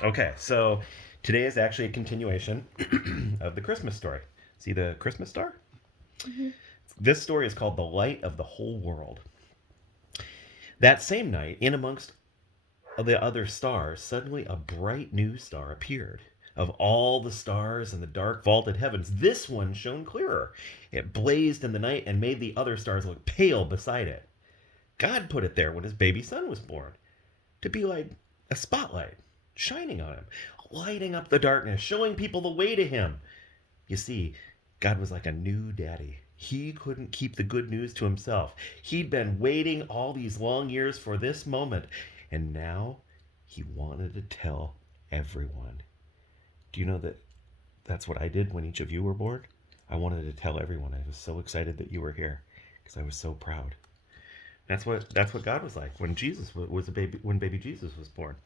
Okay, so today is actually a continuation of the Christmas story. See the Christmas star? Hmm. This story is called The Light of the Whole World. That same night, in amongst the other stars, suddenly a bright new star appeared. Of all the stars in the dark vaulted heavens, this one shone clearer. It blazed in the night and made the other stars look pale beside it. God put it there when his baby son was born, to be like a spotlight shining on him, lighting up the darkness, showing people the way to him. You see, God was like a new daddy. He couldn't keep the good news to himself. He'd been waiting all these long years for this moment, and now he wanted to tell everyone. Do you know that that's what I did when each of you were born? I wanted to tell everyone. I was so excited that you were here because I was so proud. That's what God was like when Jesus was a baby, when baby Jesus was born.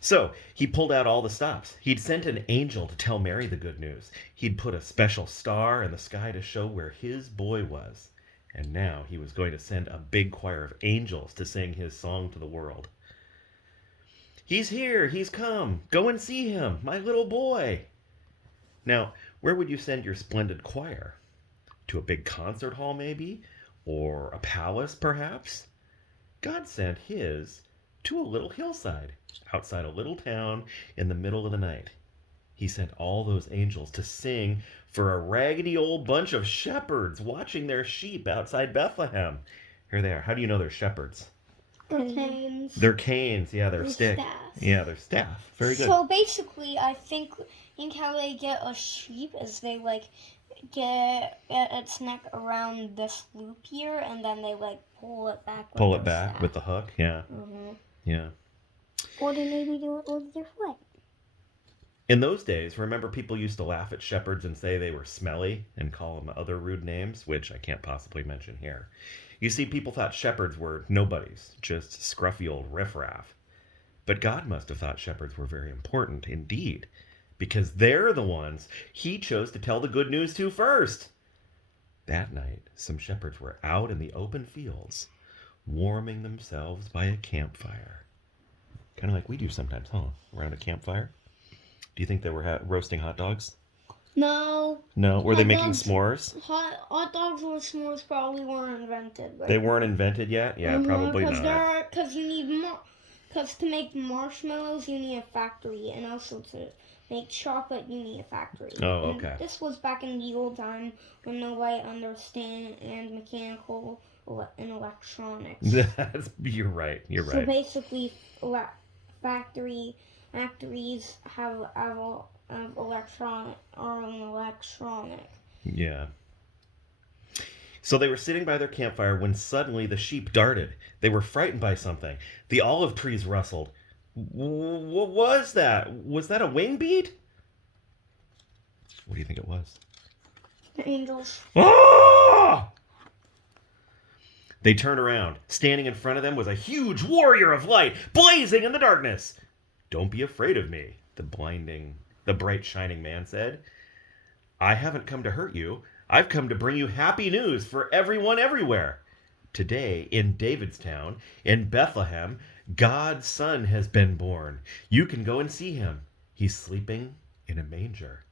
So he pulled out all the stops. He'd sent an angel to tell Mary the good news. He'd put a special star in the sky to show where his boy was. And now he was going to send a big choir of angels to sing his song to the world. He's here, he's come. Go and see him, my little boy. Now, where would you send your splendid choir? To a big concert hall, maybe? Or a palace, perhaps? God sent his to a little hillside outside a little town in the middle of the night. He sent all those angels to sing for a raggedy old bunch of shepherds watching their sheep outside Bethlehem. Here they are. How do you know they're shepherds? Or canes. They're canes. Yeah, they're And stick. staff. Yeah, they're staff. Very good. So basically, I think how they get a sheep is they get its neck around this loop here, and then they pull it back. Pull it back with the hook. Yeah. Mm-hmm. Yeah. Or they maybe do it with their foot. In those days, remember people used to laugh at shepherds and say they were smelly and call them other rude names, which I can't possibly mention here. You see, people thought shepherds were nobodies, just scruffy old riffraff. But God must have thought shepherds were very important indeed, because they're the ones he chose to tell the good news to first. That night, some shepherds were out in the open fields, warming themselves by a campfire. Kind of like we do sometimes, huh? Around a campfire. Do you think they were roasting hot dogs? No. No. Were they making dogs, s'mores? Hot dogs or s'mores probably weren't invented. Right? They weren't invented yet? Yeah, probably not. Because you need because to make marshmallows you need a factory, and also to make chocolate you need a factory. Oh, and okay. This was back in the old time when nobody understand and mechanical and electronics. You're right. You're So right. basically, factories have electronic. Yeah. So they were sitting by their campfire when suddenly the sheep darted. They were frightened by something. The olive trees rustled. What was that? Was that a wing beat? What do you think it was? The angels. Ah! They turned around. Standing in front of them was a huge warrior of light, blazing in the darkness. Don't be afraid of me, the bright shining man said. I haven't come to hurt you. I've come to bring you happy news for everyone everywhere. Today, in David's town, in Bethlehem, God's son has been born. You can go and see him. He's sleeping in a manger.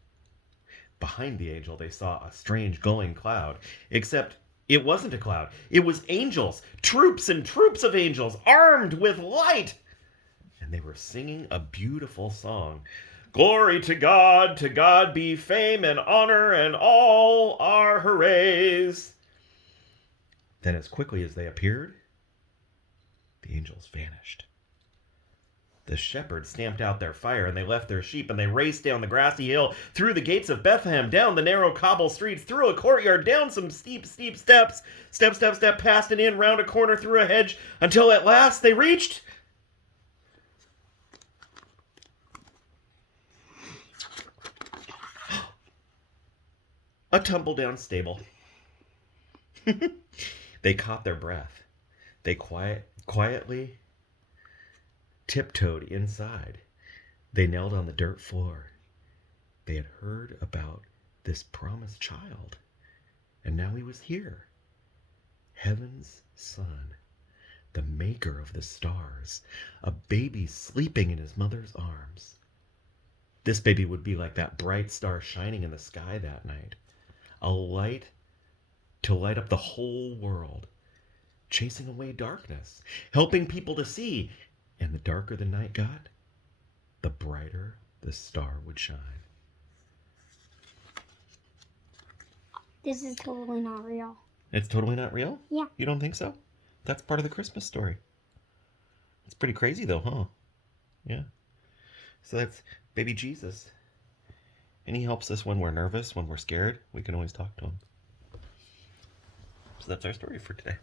Behind the angel, they saw a strange glowing cloud, except it wasn't a cloud. It was angels, troops and troops of angels, armed with light. And they were singing a beautiful song. Glory to God be fame and honor and all our hoorays. Then, as quickly as they appeared, the angels vanished. The shepherds stamped out their fire, and they left their sheep, and they raced down the grassy hill, through the gates of Bethlehem, down the narrow cobble streets, through a courtyard, down some steep steps, step, past and in, round a corner, through a hedge, until at last they reached a tumble-down stable. They caught their breath. They quietly tiptoed inside. They knelt on the dirt floor. They had heard about this promised child, and now he was here. Heaven's son, the maker of the stars, a baby sleeping in his mother's arms. This baby would be like that bright star shining in the sky that night, a light to light up the whole world, chasing away darkness, helping people to see. And the darker the night got, the brighter the star would shine. This is totally not real. It's totally not real? Yeah. You don't think so? That's part of the Christmas story. It's pretty crazy though, huh? Yeah. So that's baby Jesus. And he helps us when we're nervous, when we're scared. We can always talk to him. So that's our story for today.